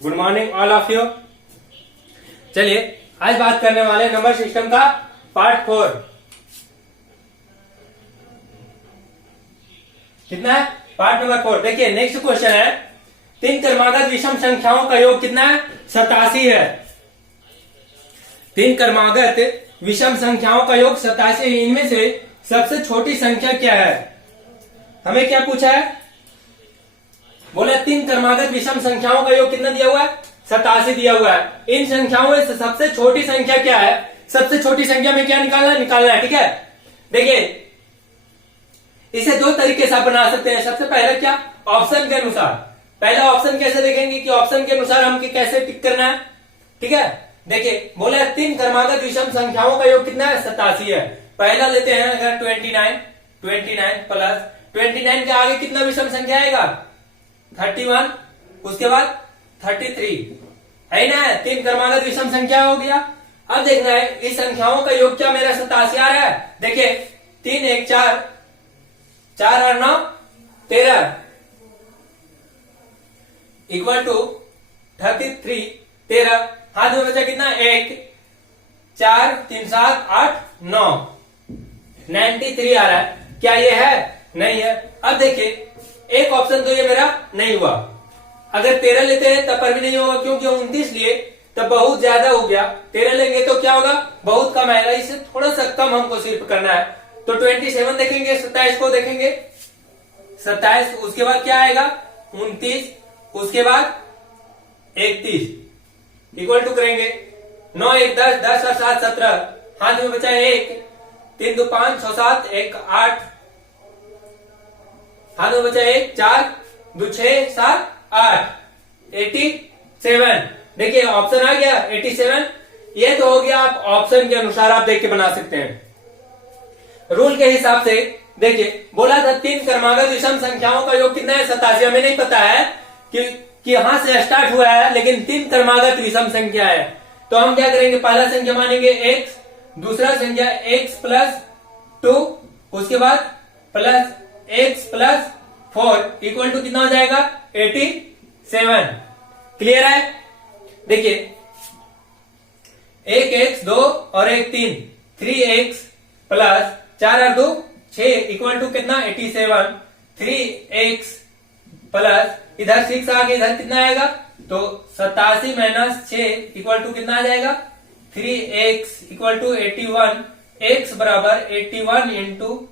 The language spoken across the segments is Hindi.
Good morning all of you. चलिए आज बात करने वाले नंबर सिस्टम का पार्ट 4। कितना है? Part number 4। देखिए नेक्स्ट क्वेश्चन है, 3 क्रमागत विषम संख्याओं का योग कितना है? 87 है। 3 क्रमागत विषम संख्याओं का योग 87 है। इनमें से सबसे छोटी संख्या क्या है? हमें क्या पूछा है? बोले 3 क्रमागत विषम संख्याओं का योग कितना दिया हुआ है? 87 दिया हुआ है। इन संख्याओं में से सबसे छोटी संख्या क्या है? सबसे छोटी संख्या में क्या निकालना है। ठीक है, देखिए इसे 2 तरीके से आप बना सकते हैं। सबसे पहले क्या, ऑप्शन के अनुसार। पहला ऑप्शन कैसे देखेंगे कि ऑप्शन के अनुसार हम कैसे टिक करना है। ठीक है, देखिए बोला 3 क्रमागत विषम संख्याओं का योग कितना है? 87 है। पहला लेते हैं अगर 29 प्लस 29 के आगे कितना विषम संख्या आएगा? 31, उसके बाद 33 है ना। 3 क्रमागत विषम संख्या हो गया। अब देखना है इस संख्याओं का योग क्या मेरा 87 आ रहा है। देखिए 3 1 4, 4 और 9 13 इक्वल टू 33 13। हाथ में बचा कितना? 1 4 3 7 8 9 93 आ रहा है। क्या ये है? नहीं है। अब देखिए एक ऑप्शन तो ये मेरा नहीं हुआ। अगर 13 लेते हैं तब पर भी नहीं होगा, क्योंकि 29 लिए तब बहुत ज्यादा हो गया। 13 लेंगे तो क्या होगा? बहुत कम आएगा। इससे थोड़ा सा कम हमको सिर्फ करना है। तो 27 देखेंगे, 27 को देखेंगे, 27 उसके बाद क्या आएगा? 29 उसके बाद 31 इक्वल टू करेंगे 9 1 10 10 और 7 17। हाथ में बचा 1 3 2 5 6 7 1 8। हाथ में बचा 1 4 2 6 7 8 87। देखिए ऑप्शन आ गया 87। ये तो हो गया। आप ऑप्शन के अनुसार आप देख के बना सकते हैं। रूल के हिसाब से देखिए बोला था 3 क्रमागत विषम संख्याओं का योग कितना है? 87। हमें नहीं पता है कि यहां से स्टार्ट हुआ है, लेकिन 3 क्रमागत विषम संख्या है। तो हम क्या करेंगे? पहला संख्या मानेंगे x, दूसरा संख्या x प्लस 2, उसके बाद plus x plus 4 equal to कितना हो जाएगा? 87। क्लियर है? देखिए 1 x 2 और 1 3, 3x प्लस 4 और 2 6 इक्वल टू कितना? 87। 3x प्लस इधर 6 आगे इधर कितना आएगा? तो 87 माइनस 6 इक्वल टू कितना आ जाएगा? 3x equal to 81। x बराबर 81 इंटू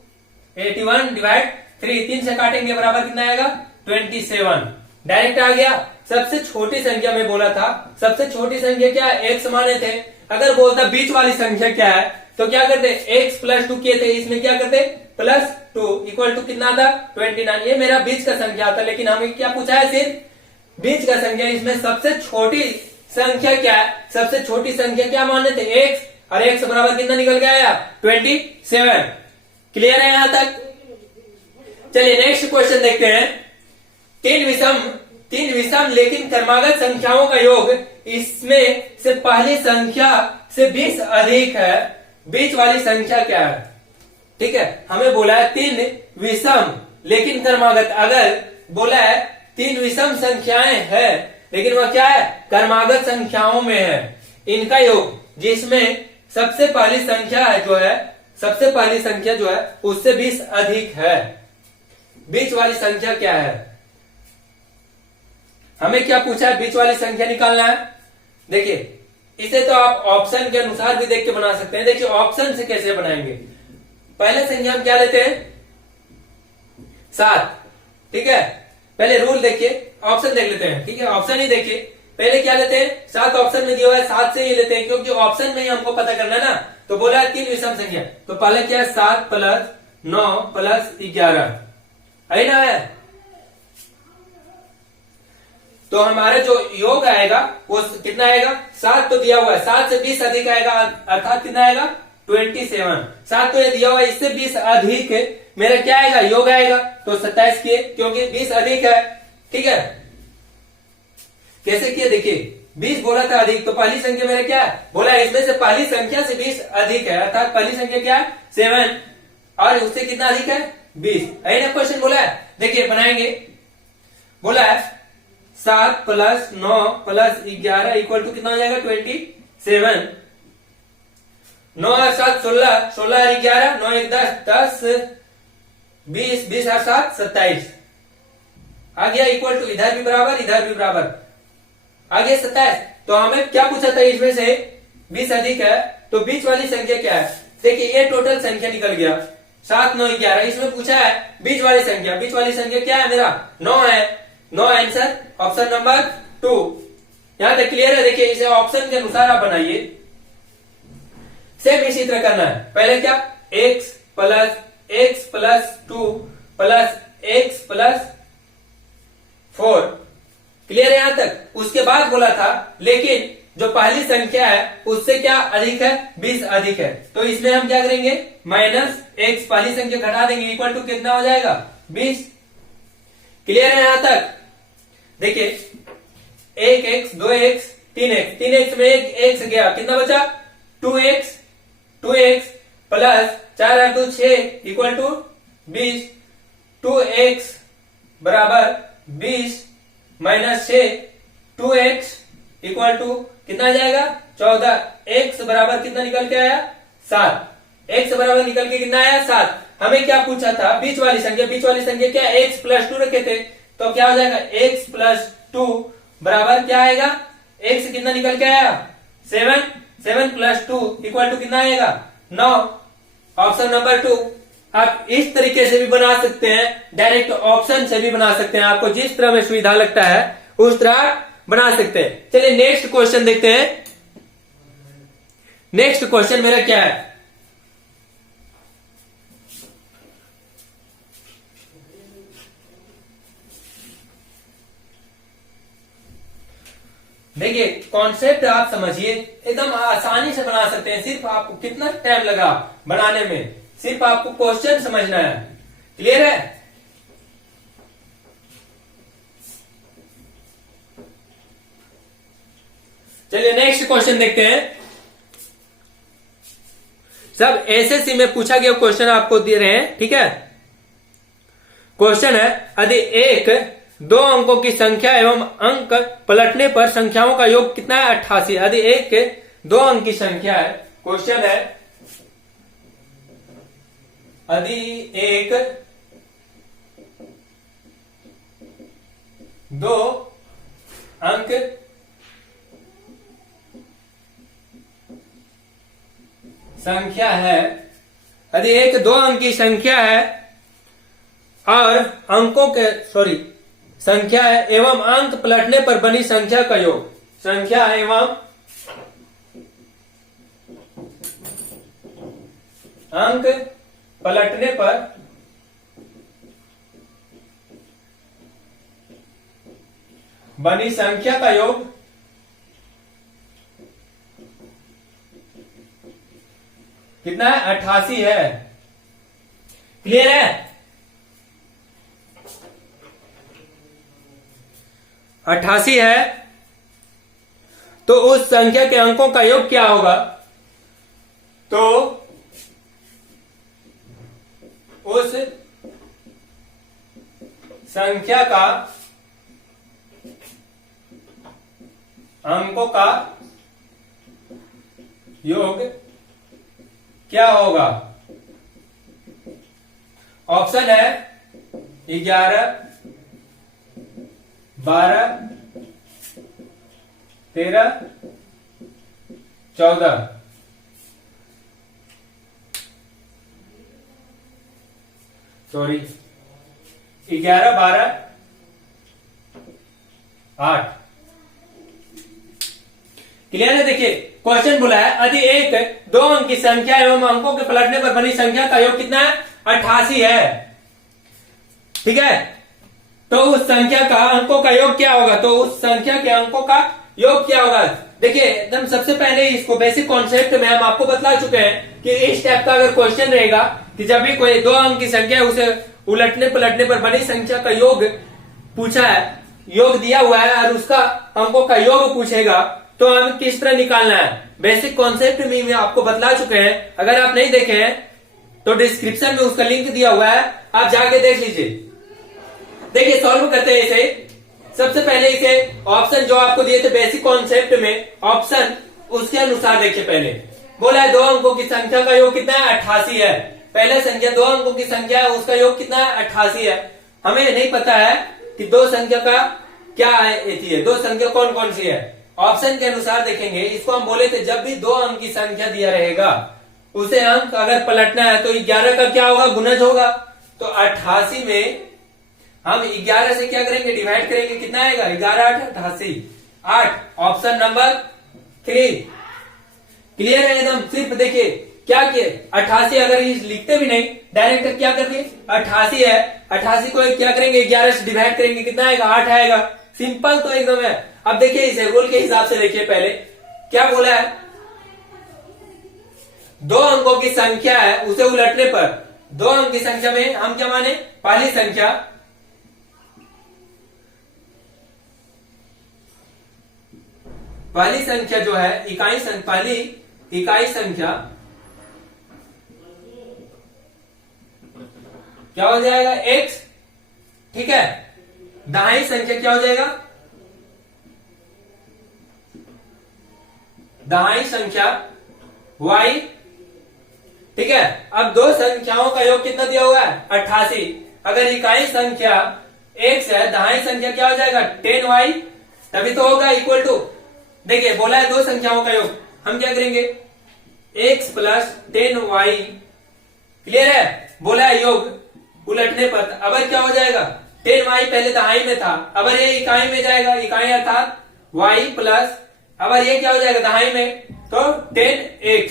81 डिवाइड 3 से काटेंगे बराबर कितना आएगा? 27। डायरेक्ट आ गया। सबसे छोटी संख्या में बोला था, सबसे छोटी संख्या क्या है? x माने थे। अगर बोलता बीच वाली संख्या क्या है तो क्या करते? x प्लस 2 किए थे, इसमें क्या करते? प्लस 2 इक्वल टू कितना था? 29। ये मेरा बीच का संख्या था, लेकिन हमें क्या पूछा है? सिर्फ बीच का संख्या। इसमें सबसे छोटी संख्या क्या है? सबसे छोटी संख्या क्या माने थे? x, और x बराबर कितना निकल के आया? 27। क्लियर है यहां तक? चलिए नेक्स्ट क्वेश्चन देखते हैं। 3 विषम लेकिन क्रमागत संख्याओं का योग, इसमें से पहली संख्या से 20 अधिक है। बीच वाली संख्या क्या है? ठीक है, हमें बोला है 3 विषम लेकिन क्रमागत। अगर बोला है 3 विषम संख्याएं हैं, लेकिन वह क्या है? क्रमागत संख्याओं में है। इनका योग जिसमें सबसे पहली संख्या है जो है, सबसे पहली संख्या जो है उससे 20 अधिक है। बीच वाली संख्या क्या है? हमें क्या पूछा है? बीच वाली संख्या निकालना है। देखिए इसे तो आप ऑप्शन के अनुसार भी देख के बना सकते हैं। देखिए ऑप्शन से कैसे बनाएंगे। पहले संख्या हम क्या लेते हैं? 7। ठीक है, पहले रूल देखिए, ऑप्शन देख लेते हैं। ठीक है, ऑप्शन ही देखिए। पहले क्या लेते हैं? 7 ऑप्शन में दिया हुआ है, 7 से ही लेते हैं, क्योंकि ऑप्शन में ही हमको पता करना है ना। तो बोला है 3 विषम संख्या, तो पहले क्या है? 7 प्लस 9 प्लस 11 है ना। है तो हमारा जो योग आएगा वो कितना आएगा? 7 तो दिया हुआ है, 7 से 20 अधिक आएगा, अर्थात कितना आएगा? 27। 7 तो ये दिया हुआ है, इससे 20 अधिक मेरा क्या आएगा? योग आएगा। तो 27 किए, क्योंकि 20 अधिक है। ठीक है, कैसे किए? देखिए 20 बोला था अधिक, तो पहली संख्या मेरा क्या है? बोला इसमें से पहली संख्या से 20 अधिक है, अर्थात पहली संख्या क्या है? 7, और उससे कितना अधिक है? 20 है ना। क्वेश्चन बोला है, देखिए बनाएंगे। बोला है 7 प्लस 9 प्लस 11 इक्वल टू कितना हो जाएगा 27। 9 और 7 16, 16 और 11, 9 एक 10, 10 20, 20 और 7 27 आ गया इक्वल टू, इधर भी बराबर इधर भी बराबर, आ गया 27। तो हमें क्या पूछा था इसमें से 20 अधिक है तो बीच वाली संख्या क्या है। देखिए ये टोटल संख्या निकल गया 7 9 11, इसमें पूछा है बीच वाली संख्या, बीच वाली संख्या क्या है मेरा 9 है। 9 आंसर ऑप्शन नंबर 2। यहां तक क्लियर है। देखिए इसे ऑप्शन के अनुसार आप बनाइए। सेम इसी तरह करना है। पहले क्या x plus 2 plus x plus 4, clear है यहां तक। उसके बाद बोला था लेकिन जो पहली संख्या है उससे क्या अधिक है 20 अधिक है, तो इसमें हम क्या करेंगे माइनस x, पहली संख्या घटा देंगे इक्वल टू कितना हो जाएगा 20। क्लियर है यहां तक। देखिए 1x 2x 3x, 3x में एक x गया, कितना बचा 2x, 2x प्लस 4 और 2 6 इक्वल टू 20, 2x बराबर 20 माइनस 6, 2x इक्वल टू कितना आ जाएगा 14, x बराबर कितना निकल के आया 7, x बराबर निकल के कितना आया 7। हमें क्या पूछा था बीच वाली संख्या, बीच वाली संख्या क्या x प्लस 2 रखे थे, तो क्या हो जाएगा x प्लस 2 बराबर क्या आएगा, x कितना निकल के आया 7, 7 प्लस 2 इक्वल टू कितना आएगा 9, ऑप्शन नंबर 2। आप इस तरीके से भी बना सकते हैं, डायरेक्ट ऑप्शन से भी बना सकते हैं, आपको जिस तरह में सुविधा लगता है उस तरह बना सकते हैं। चलिए नेक्स्ट क्वेश्चन देखते हैं। नेक्स्ट क्वेश्चन मेरा क्या है, देखिए कॉन्सेप्ट आप समझिए, एकदम आसानी से बना सकते हैं। सिर्फ आपको कितना टाइम लगा बनाने में, सिर्फ आपको क्वेश्चन समझना है। क्लियर है। चलिए नेक्स्ट क्वेश्चन देखते हैं। सब एसएससी में पूछा गया क्वेश्चन आपको दे रहे हैं, ठीक है। क्वेश्चन है यदि एक 2 अंकों की संख्या एवं अंक पलटने पर संख्याओं का योग कितना है 88। यदि एक 2 अंक की संख्या है, क्वेश्चन है यदि एक 2 अंक संख्या है, यदि एक 2 अंक की संख्या है और अंकों के संख्या है एवं अंक पलटने पर बनी संख्या का योग, संख्या एवं अंक पलटने पर बनी संख्या का योग कितना है 88 है। क्लियर है। 88 है तो उस संख्या के अंकों का योग क्या होगा, तो उस संख्या का अंकों का योग क्या होगा। ऑप्शन है 11 12 13 14। सॉरी 11 12 8। क्लियर है। देखिए क्वेश्चन बोला है यदि एक 2 अंक की संख्या एवं अंकों के पलटने पर बनी संख्या का योग कितना है 88 है, ठीक है। तो उस संख्या का अंकों का योग क्या होगा, तो उस संख्या के अंकों का योग क्या होगा। देखिए एकदम सबसे पहले इसको बेसिक कॉन्सेप्ट में हम आपको बतला चुके हैं कि इस टाइप का अगर क्वेश्चन रहेगा कि जब भी कोई 2 अंक की संख्या है उसे उलटने पलटने पर बनी संख्या का योग पूछा है, योग दिया हुआ है और उसका अंकों का योग पूछेगा तो हमें किस तरह निकालना है, बेसिक कॉन्सेप्ट में मैं आपको बतला चुके हैं। अगर आप नहीं देखे हैं तो डिस्क्रिप्शन में उसका लिंक दिया हुआ है, आप जाके देख लीजिए। देखिए सॉल्व करते हैं इसे। सबसे पहले इसे ऑप्शन जो आपको दिए थे बेसिक कॉन्सेप्ट में ऑप्शन, उसके अनुसार देखिए। पहले बोला है 2 अंकों की संख्या का योग कितना है, 88 है। पहले संख्या 2 अंकों की संख्या है, उसका योग कितना है, 88 है। हमें नहीं पता है कि 2 संख्या का क्या है, 2 संख्या कौन कौन सी है। ऑप्शन के अनुसार देखेंगे, इसको हम बोले थे जब भी 2 अंक की संख्या दिया रहेगा उसे अंक अगर पलटना है तो 11 का क्या होगा, गुणज होगा। तो 88 में हम 11 से क्या करेंगे, डिवाइड करेंगे, कितना आएगा, 11 8 88 8। ऑप्शन नंबर 3 क्लियर है एकदम। सिर्फ देखिए क्या किए, 88 अगर लिखते भी नहीं डायरेक्ट क्या कर दिए, 88 है, 88 को क्या करेंगे, 11 से डिवाइड करेंगे, कितना आएगा, 8 आएगा। सिंपल तो एकदम है। अब देखिए इसे रूल के हिसाब से देखिए, पहले क्या बोला है, 2 अंकों की संख्या है उसे उलटने पर 2 अंक की संख्या में हम क्या माने, पहली संख्या जो है पहली इकाई संख्या क्या हो जाएगा, x, ठीक है। दाहिनी संख्या क्या हो जाएगा, दाहिनी संख्या y, ठीक है। अब 2 संख्याओं का योग कितना दिया हुआ है, 88। अगर इकाई संख्या x है, दाहिनी संख्या क्या हो जाएगा, 10y, तभी तो होगा इक्वल टू। देखिए बोला है 2 संख्याओं का योग, हम क्या करेंगे, x प्लस 10y, क्लियर है। बोला है योग उलटने पर, अब क्या हो जाएगा, 10y पहले दहाई में था, अब ये इकाई में जाएगा, इकाई अर्थात y प्लस, अब ये क्या हो जाएगा, दहाई में, तो 10x,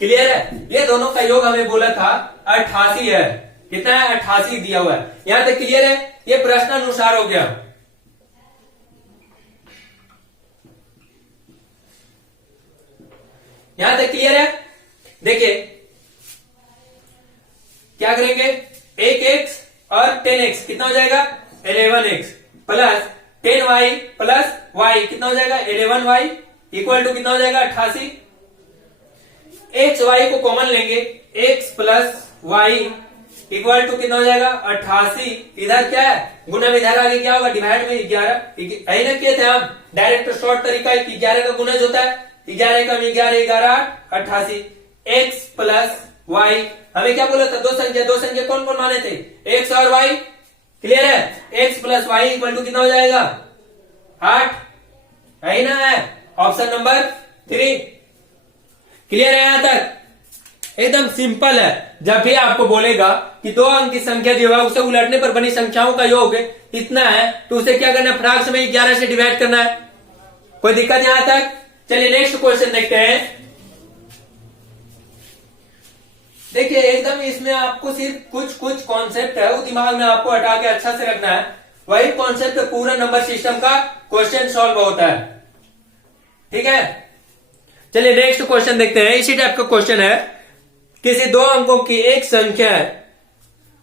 क्लियर है। ये दोनों का योग हमें बोला था 88 है, कितना है, 88 दिया हुआ है। यहां तक क्लियर है, ये प्रश्नानुसार हो गया। यहां तक क्लियर है। देखिए क्या करेंगे, 1x और 10x कितना हो जाएगा, 11x plus 10y plus y कितना हो जाएगा, 11y इक्वल टू कितना हो जाएगा, 88। x y को कॉमन लेंगे, x plus y equal to कितना हो जाएगा, 88। इधर क्या है, गुणा, इधर आगे क्या होगा, डिवाइड में 11। यही ना किए थे हम, डायरेक्ट शॉर्ट तरीका है कि 11 का गुणज होता है, 11 कम 11 11 88। x प्लस y, हमें क्या बोला था, 2 संख्या कौन कौन माने थे, x और y, क्लियर है। x plus y equal to कितना हो जाएगा, 8, है ना, है ऑप्शन नंबर 3। क्लियर है, यहां तक एकदम सिंपल है। जब भी आपको बोलेगा कि 2 अंक की संख्या जो है उसे उलटने पर बनी संख्याओं का योग इतना है, तो उसे क्या करना है, फटाक से 11 से डिवाइड करना है। कोई दिक्कत यहां तक। चलिए नेक्स्ट क्वेश्चन देखते हैं। देखिए एकदम इसमें आपको सिर्फ कुछ कॉन्सेप्ट है वो दिमाग में आपको हटा के अच्छा से रखना है, वही कॉन्सेप्ट पूरा नंबर सिस्टम का क्वेश्चन सॉल्व होता है, ठीक है। चलिए नेक्स्ट क्वेश्चन देखते हैं। इसी टाइप का क्वेश्चन है, किसी 2 अंकों की एक संख्या है,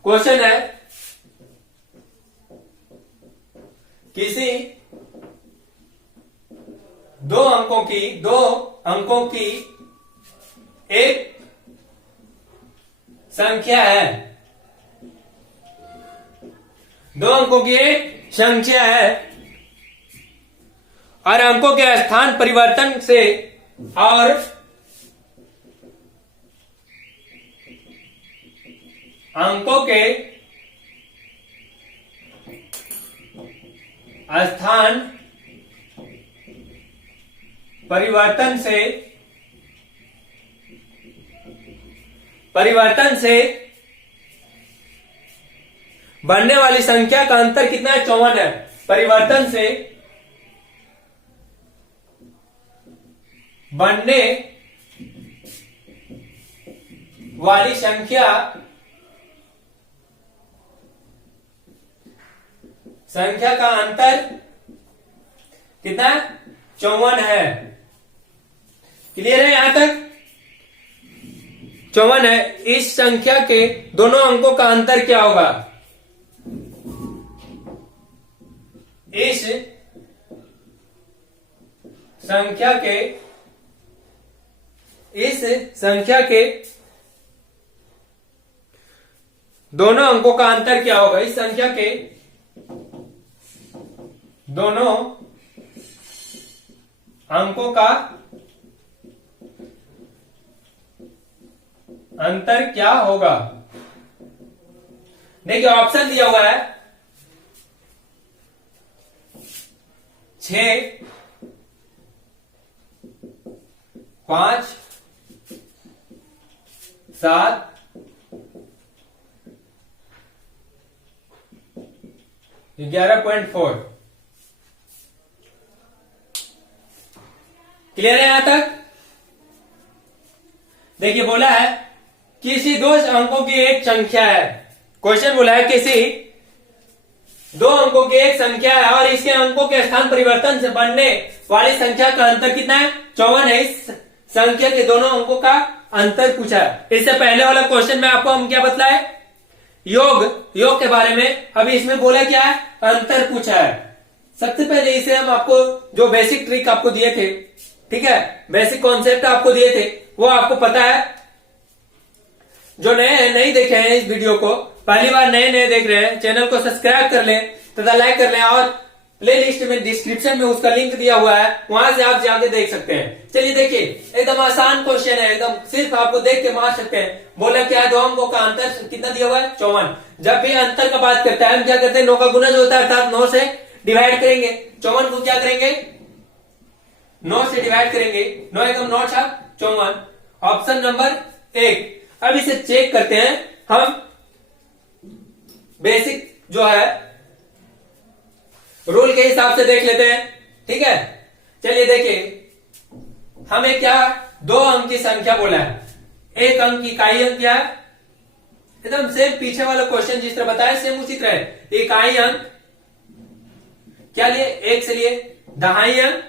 क्वेश्चन है किसी 2 अंकों की एक संख्या है, 2 अंकों की एक संख्या है और अंकों के स्थान परिवर्तन से और अंकों के स्थान परिवर्तन से बनने वाली संख्या का अंतर कितना है, 54 है। परिवर्तन से बनने वाली संख्या का अंतर कितना है, 54 है। क्लियर है, यहां तक 54 है। इस संख्या के दोनों अंकों का अंतर क्या होगा, इस संख्या के दोनों अंकों का अंतर क्या होगा, इस संख्या के दोनों अंकों का अंतर क्या होगा। देखिए ऑप्शन दिया हुआ है 6, 5, 7, 11.4। क्लियर है यहां तक। देखिए बोला है किसी दो अंकों की एक संख्या है। क्वेश्चन बोला है किसी दो अंकों की एक संख्या है और इसके अंकों के स्थान परिवर्तन से बनने वाली संख्या का अंतर कितना है, 54 है। इस संख्या के दोनों अंकों का अंतर पूछा है। इससे पहले वाला क्वेश्चन में आपको हम क्या बतलाए, योग के बारे में। अभी इसमें बोला क्या है, अंतर पूछा है। सबसे पहले इसे हम आपको जो बेसिक ट्रिक आपको दिए थे, ठीक है, बेसिक कॉन्सेप्ट आपको दिए थे, वो आपको पता है। जो नए नहीं देखे हैं इस वीडियो को, पहली बार नए देख रहे हैं, चैनल को सब्सक्राइब कर लें तथा लाइक कर लें और प्ले लिस्ट में डिस्क्रिप्शन में उसका लिंक दिया हुआ है, वहां से आप जाके देख सकते हैं। चलिए देखिए एकदम आसान क्वेश्चन है, एकदम सिर्फ आपको देख के मार सकते हैं। बोला क्या है, दो अंकों का अंतर कितना दिया हुआ है, 54। जब भी अंतर का बात करता है हम क्या करते हैं, 9 का गुणज होता है अर्थात 9 से डिवाइड करेंगे। 54 को क्या करेंगे, 9 से डिवाइड करेंगे। 9 एकम 9 छक 54, ऑप्शन नंबर 1। अब इसे चेक करते हैं हम, बेसिक जो है रूल के हिसाब से देख लेते हैं, ठीक है। चलिए देखिए हमें क्या दो अंक की संख्या बोला है, एक अंक की इकाई अंक क्या है, एकदम सेम पीछे वाला क्वेश्चन जिस तरह बताया सेम उसी तरह। इकाई अंक क्या लिए, एक से लिए, दहाई अंक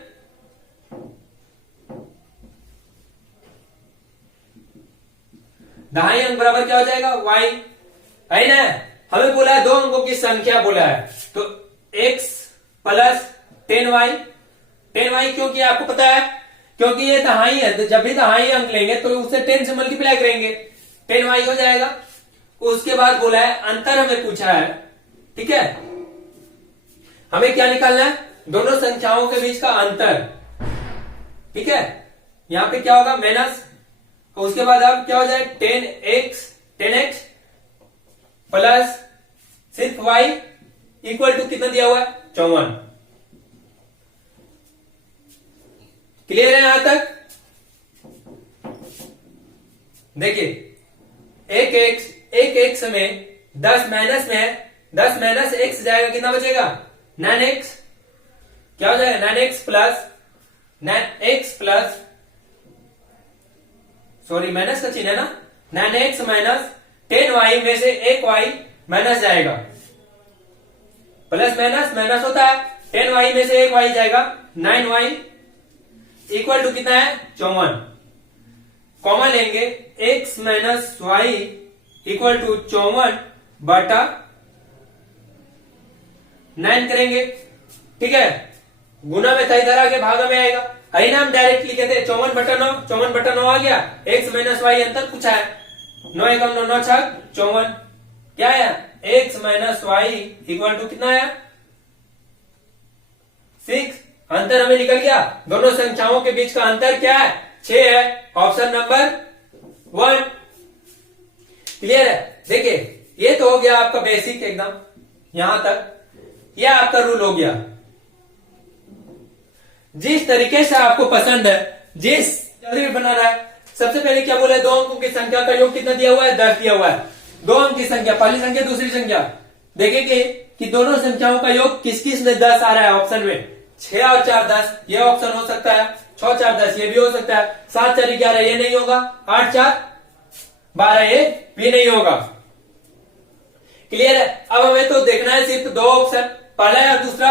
दहाई अंक बराबर क्या हो जाएगा, y, है ना। हमें बोला है दो अंकों की संख्या बोला है, तो x प्लस 10y। 10y क्यों किया आपको पता है, क्योंकि ये दहाई है, तो जब भी दहाई अंक लेंगे तो उसे 10 से मल्टीप्लाई करेंगे, 10y हो जाएगा। उसके बाद बोला है अंतर हमें पूछा है, ठीक है। हमें क्या निकालना है, दोनों संख्याओं के बीच का अंतर, ठीक है। यहां पे क्या होगा, माइनस, उसके बाद अब क्या हो जाए 10x प्लस सिर्फ y इक्वल टू कितना दिया हुआ है, 54। क्लियर है यहां तक। देखिए एक एक्स में 10 माइनस में है, 10 माइनस एक्स जाएगा, कितना बचेगा 9x। क्या हो जाएगा 9x प्लस सॉरी माइनस का चिन्ह है ना, 9x माइनस 10y में से एक y माइनस जाएगा, प्लस माइनस माइनस होता है, 10y में से एक y जाएगा, 9y इक्वल टू कितना है 54। कॉमन लेंगे, x minus y equal to 54 बटा 9 करेंगे, ठीक है। गुना में था, इधर आगे भागा में आएगा, है ना। हम डायरेक्ट लिखे थे 54 बटा 9, 54 बटा 9 आ गया, x माइनस y अंतर पूछा है, 9 एकम 9 9 छक 54, क्या है x minus y equal to कितना है 6। अंतर हमें निकल गया, दोनों संख्याओं के बीच का अंतर क्या है, 6 है, ऑप्शन नंबर 1। क्लियर है। देखिए ये तो हो गया आपका बेसिक एकदम, यहां तक यह आपका रूल हो गया। जिस तरीके से आपको पसंद है, जिस तरीके बनाना है, सबसे पहले क्या बोला है, दो अंकों की संख्या का योग कितना दिया हुआ है, 10 दिया हुआ है। दो अंक की संख्या, पहली संख्या दूसरी संख्या, देखेंगे कि दोनों संख्याओं का योग किस किस में 10 आ रहा है। ऑप्शन में 6 और 4 10, ये ऑप्शन हो सकता है, 6 4 10 ये भी हो सकता है, 7 4 11 ये नहीं होगा, 8 4 12 ये भी नहीं होगा। क्लियर है। अब हमें तो देखना है सिर्फ दो ऑप्शन, पहला या दूसरा,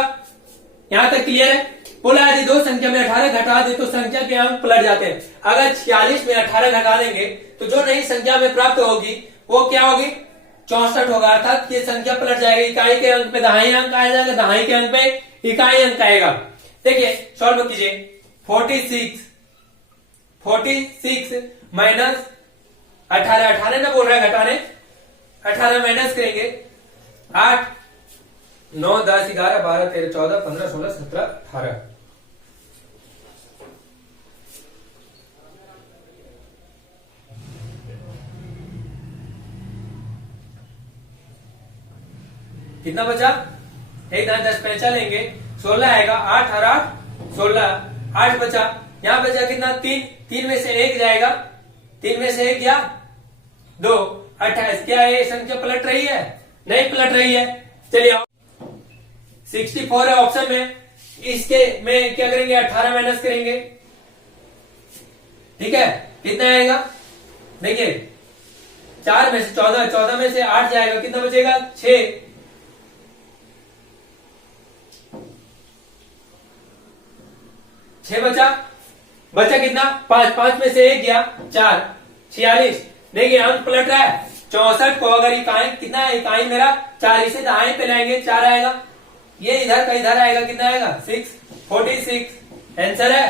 यहां तक क्लियर है। बोला यदि दो संख्या में 18 घटा दे तो संख्या के अंक पलट जाते हैं। अगर 46 में 18 घटा देंगे तो जो नई संख्या में प्राप्त होगी वो क्या होगी, 64 होगा, अर्थात ये संख्या पलट जाएगी। इकाई के अंक पे दहाई अंक आ जाएगा, दहाई के अंक पे इकाई अंक आएगा। देखिए सॉल्व कीजिए, 46 माइनस 18 ना बोल रहा है घटाने, 18 माइनस करेंगे 8, 9, 10, 11, 12, 13, 14, 15, 16, 17, 18। कितना बचा? 1, 9, 10 पैंचा लेंगे, 16 आएगा, 8, 8, 16, 8 बचा। यहां बचा कितना? 3, 3 में से 1 जाएगा, 3 में से 1 गया 2, 28। क्या ये संख्या पलट रही है? नहीं पलट रही है। चलिए 64 है ऑप्शन में, इसके में क्या करेंगे? 18 माइनस करेंगे। ठीक है, कितना आएगा? देखिए 4 में से 14, 14 में से 8 जाएगा, कितना बचेगा? 6। 6 बचा, बचा कितना? 5, 5 में से 1 गया 4, 46। देखिए अंक पलट रहा है। 64 को अगर इकाई, कितना इकाई मेरा 4, इसे दाएं पे लाएंगे 4 आएगा, ये इधर का इधर आएगा, कितना आएगा? 6, 46 आंसर है।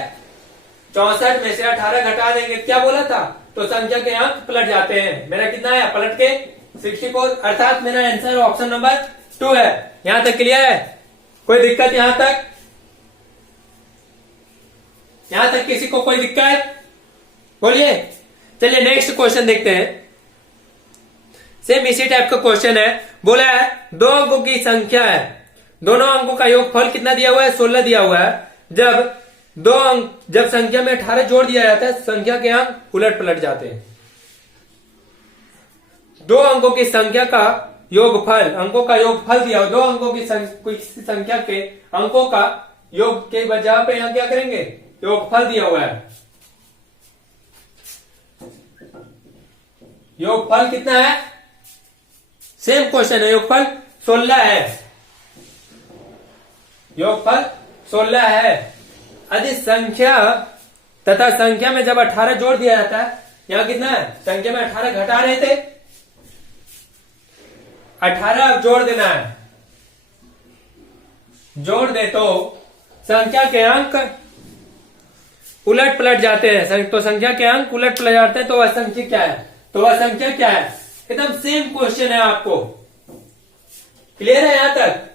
64 में से 18 घटा देंगे, क्या बोला था? तो संख्या के अंक पलट जाते हैं। मेरा कितना आया पलट के? 64, अर्थात मेरा आंसर ऑप्शन नंबर 2 है। यहां तक क्लियर है? कोई दिक्कत यहां तक? यहां तक किसी को कोई दिक्कत? बोलिए। चलिए नेक्स्ट क्वेश्चन देखते हैं। सेम इसी टाइप का क्वेश्चन है। बोला है 2 अंकों की संख्या है, दोनों अंकों का योगफल कितना दिया हुआ है? 16 दिया हुआ है। जब संख्या में 18 जोड़ दिया जाता है, संख्या के अंक उलट पलट जाते हैं। 2 अंकों की संख्या का योगफल, अंकों का योगफल दिया हुआ, 2 अंकों की संख्या के अंकों का योग के बजाय पे यहां क्या करेंगे? योगफल दिया हुआ है। योगफल कितना है? सेम क्वेश्चन है। योगफल 16 है, योगफल 16 है। यदि संख्या तथा संख्या में जब 18 जोड़ दिया जाता है, यहां कितना है? संख्या में 18 घटा रहे थे, 18 अब जोड़ देना है। जोड़ दे तो संख्या के अंक उलट पलट जाते हैं। तो संख्या के अंक उलट पलट जाते हैं, तो वह संख्या क्या है? तो वह संख्या क्या है? एकदम सेम क्वेश्चन है। आपको क्लियर है यहां तक?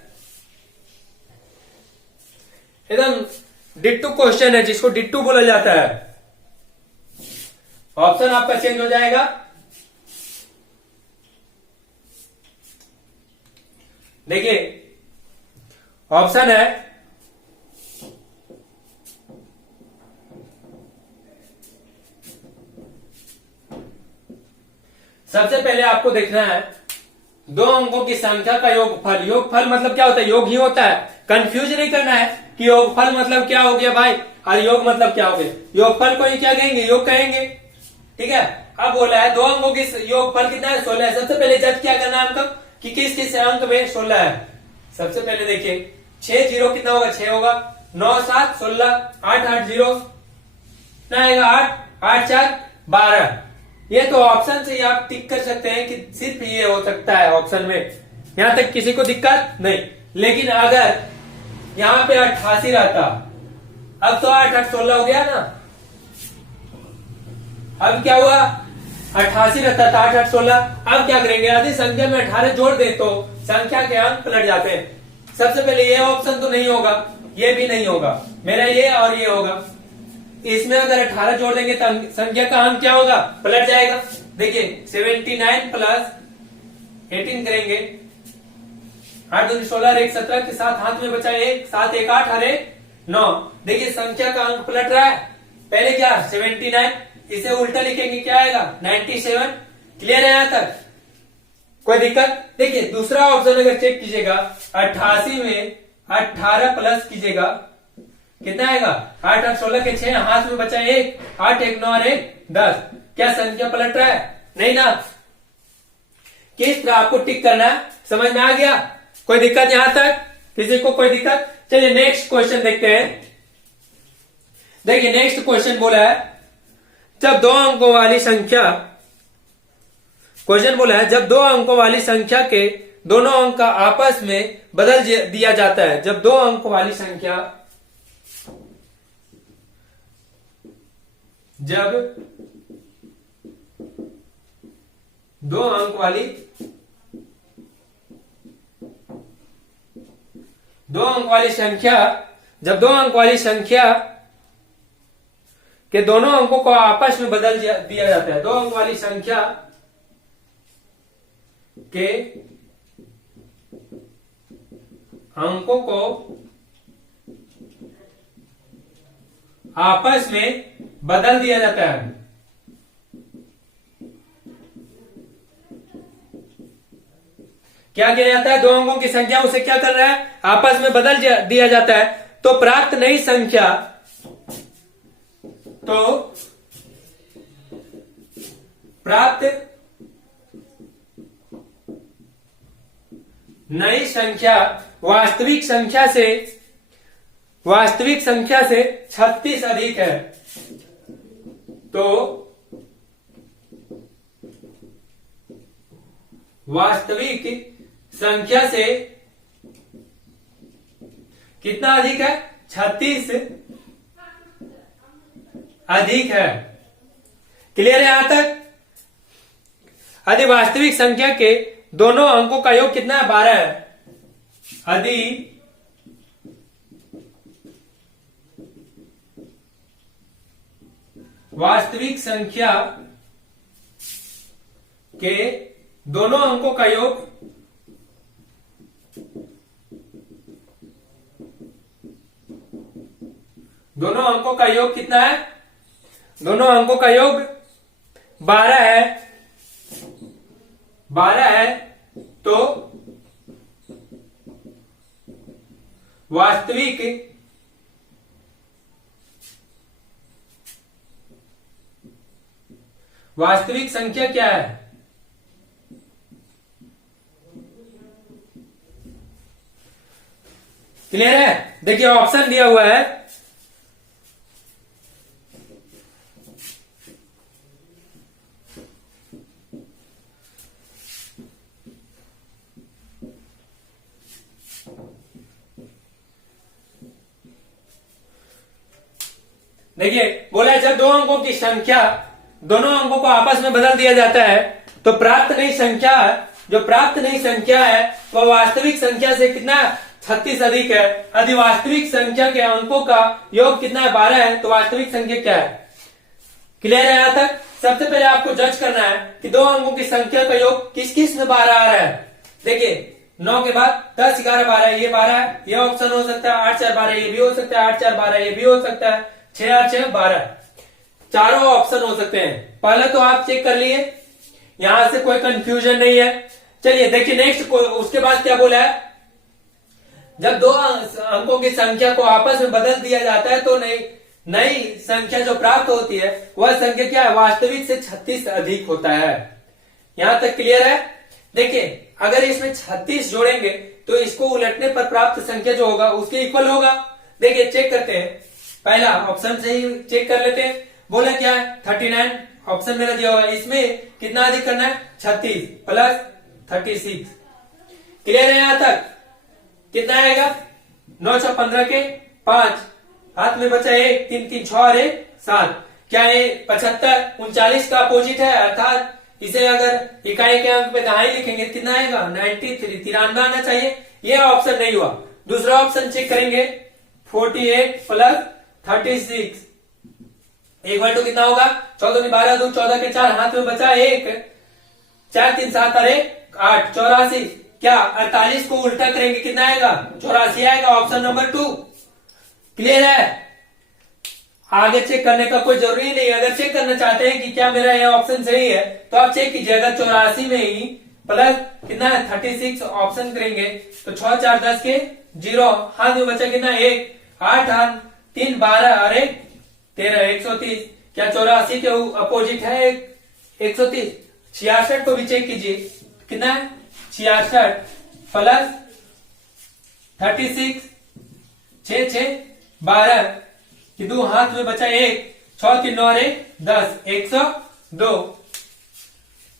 एकदम डिट्टू क्वेश्चन है, जिसको डिट्टू बोला जाता है। ऑप्शन आपका चेंज हो जाएगा। देखिए ऑप्शन है सबसे पहले आपको देखना है 2 अंकों की संख्या का योगफल। योगफल मतलब क्या होता है? योग ही होता है। कंफ्यूज नहीं करना है कि योगफल मतलब क्या हो गया भाई, और योग मतलब क्या हो गया। योगफल को ही क्या कहेंगे? योग कहेंगे। ठीक है। अब बोला है 2 अंकों की योगफल कितना है? 16 है। सबसे पहले जज क्या करना है हमको कि किस किस अंक में 16 है। सबसे पहले देखिए 6 0 कितना होगा? 6 होगा। 9 7 16, 8 8 0 कितना आएगा? 8 8 4 12। ये तो ऑप्शन से ही आप टिक कर सकते हैं कि सिर्फ ये हो सकता है ऑप्शन में। यहां तक किसी को दिक्कत नहीं। लेकिन अगर यहां पे 88 रहता, अब तो 8 8 16 हो गया ना। अब क्या हुआ? 88 रहता था, 8 8 16। अब क्या करेंगे? यदि संख्या में 18 जोड़ दे तो संख्या के अंक पलट जाते हैं। सबसे पहले ये ऑप्शन तो नहीं होगा, ये भी नहीं होगा, मेरा ये और ये होगा। इसमें अगर 18 जोड़ देंगे तो संख्या का अंक क्या होगा? पलट जाएगा। देखिए 79 प्लस 18 करेंगे, 8 दूनी 16 और 1 17 के साथ हाथ में बचा 1, 7 1 8 और 1 9। देखिए संख्या का अंक पलट रहा है। पहले क्या? 79, इसे उल्टा लिखेंगे, क्या आएगा? 97। क्लियर है यहां तक? कोई दिक्कत? देखिए दूसरा ऑप्शन अगर चेक कीजिएगा, 88 में 18 प्लस कीजिएगा, कितना आएगा? 8 8 16 के 6, हाथ में बचा 1, 8 1 9 और 1 10। क्या संख्या पलट रहा है? नहीं ना। किस तरह आपको टिक करना है, समझ में आ गया? कोई दिक्कत यहां तक? किसी को कोई दिक्कत? चलिए नेक्स्ट क्वेश्चन देखते हैं। देखिए नेक्स्ट क्वेश्चन बोला है जब 2 अंकों वाली संख्या, क्वेश्चन बोला है जब 2 अंकों वाली संख्या के दोनों अंक का आपस में बदल दिया जाता है। जब 2 अंकों वाली संख्या, जब 2 अंक वाली दो अंक वाली संख्या, जब दो अंक वाली संख्या के दोनों अंकों को आपस में बदल दिया जाता है, दो अंक वाली संख्या के अंकों को आपस में बदल दिया जाता है। क्या किया जाता है? दो अंकों की संख्या उसे क्या कर रहा है? आपस में बदल दिया जाता है। तो प्राप्त नई संख्या, तो प्राप्त नई संख्या वास्तविक संख्या से 36 अधिक है। तो वास्तविक संख्या से कितना अधिक है? 36 अधिक है। क्लियर है यहां तक? यदि वास्तविक संख्या के दोनों अंकों का योग कितना है? 12 है। यदि वास्तविक संख्या के दोनों अंकों का योग कितना है? दोनों अंकों का योग 12 है। 12 है तो वास्तविक संख्या क्या है? क्लियर है? देखिए ऑप्शन दिया हुआ है, देखिए बोला है जब दो अंकों की संख्या, दोनों अंकों को आपस में बदल दिया जाता है तो प्राप्त नई संख्या, जो प्राप्त नई संख्या है वह वास्तविक संख्या से कितना? 36 अधिक है। यदि वास्तविक संख्या के अंकों का योग कितना है? 12 है। तो वास्तविक संख्या क्या है? क्लियर है यहां तक? सबसे पहले आपको जज करना है कि दो अंकों की संख्या का योग किस किस में 12 आ रहा है। देखिए 9 के बाद 10, 11, 12, ये 12 है, ये ऑप्शन हो सकता है। 8, 4, 12 ये भी हो सकता है। 8, 4, 12 ये भी हो सकता है। 6, 8, 6, 12 चारों ऑप्शन हो सकते हैं। पहले तो आप चेक कर लिए, यहां से कोई कंफ्यूजन नहीं है। चलिए देखिए नेक्स्ट, उसके बाद क्या बोला है? जब दो अंकों की संख्या को आपस में बदल दिया जाता है तो नई संख्या जो प्राप्त होती है वह संख्या क्या है? वास्तविक से 36 अधिक होता है। यहां तक क्लियर है? देखिए अगर इसमें 36 जोड़ेंगे तो इसको उलटने पर प्राप्त संख्या जो होगा उसके इक्वल होगा। देखिए चेक करते हैं, पहला ऑप्शन से ही चेक कर लेते हैं। बोला क्या है? 39 ऑप्शन मेरा दिया हुआ है। इसमें कितना अधिक करना है? 36 प्लस 36। क्लियर है यहां तक? कितना आएगा? 9, 6, 15 के 5, हाथ में बचा 1, 3, 3, 6 और 1, 7। क्या है? 75 39 का अपोजिट है, अर्थात इसे अगर इकाई के अंक पे दहाई लिखेंगे कितना आएगा? 93, 93 आना चाहिए। यह ऑप्शन नहीं हुआ। दूसरा ऑप्शन चेक करेंगे, 48 प्लस 36 इक्वल टू कितना होगा? 14 में 12, 2, 14 के 4, हाथ में बचा 1, 4, 3, 7 और 1, 8, 84। क्या 48 को उल्टा करेंगे कितना आएगा? 84 आएगा। Option number 2। क्लियर है? आगे चेक करने का कोई जरूरी नहीं। अगर चेक करना चाहते हैं कि क्या मेरा यह ऑप्शन सही है तो आप चेक कीजिए। अगर 84 में ही प्लस कितना है? 36 ऑप्शन करेंगे तो 6, 4, 10 के 0, हाथ में बचा कितना? 1, 8, 8, 3, 12 और 1, 13, 130। क्या 84 के अपोजिट है 130? 66 को भी चेक कीजिए, कितना है? 66 प्लस 36, 6, 6, 12 कि 2, हाथ में बचा 1, 6, 3, 9 और 1, 10, 102।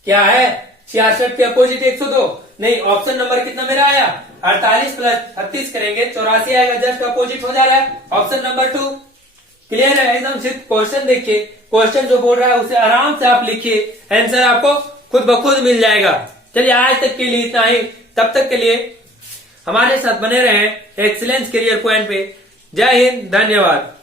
क्या है? 66 के अपोजिट 102 नहीं। ऑप्शन नंबर कितना मेरा आया? 48 प्लस 36 करेंगे 84 आएगा। जस्ट अपोजिट हो जा रहा है। Option number 2। क्लियर है? एकदम सिर्फ क्वेश्चन देखिए, क्वेश्चन जो बोल रहा है उसे आराम से आप लिखिए, आंसर आपको खुद ब खुद मिल जाएगा। चलिए आज तक के लिए इतना ही। तब तक के लिए हमारे साथ बने रहें एक्सीलेंस करियर पॉइंट पे। जय हिंद, धन्यवाद।